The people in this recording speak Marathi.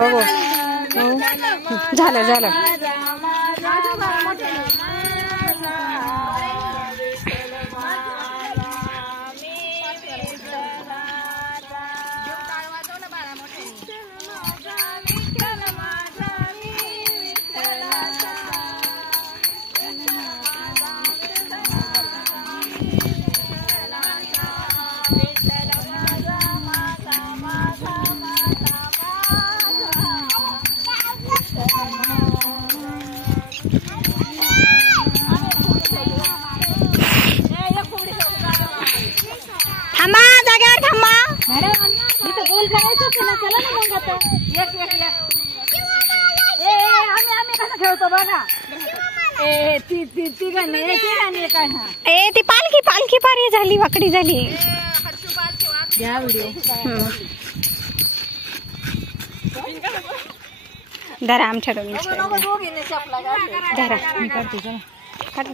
हो झालं झालं. थांबा जागेवर थांबा. इथं गोल करायचं ना. चला ना मग आता. आम्ही कसं खेळतो बघा. ती गाणी काय हा. ए ती पालखी पालखी पारी झाली वाकडी झाली. या व्हिडिओ धरा आमच्या दोघींची धरा. मी करते. काढ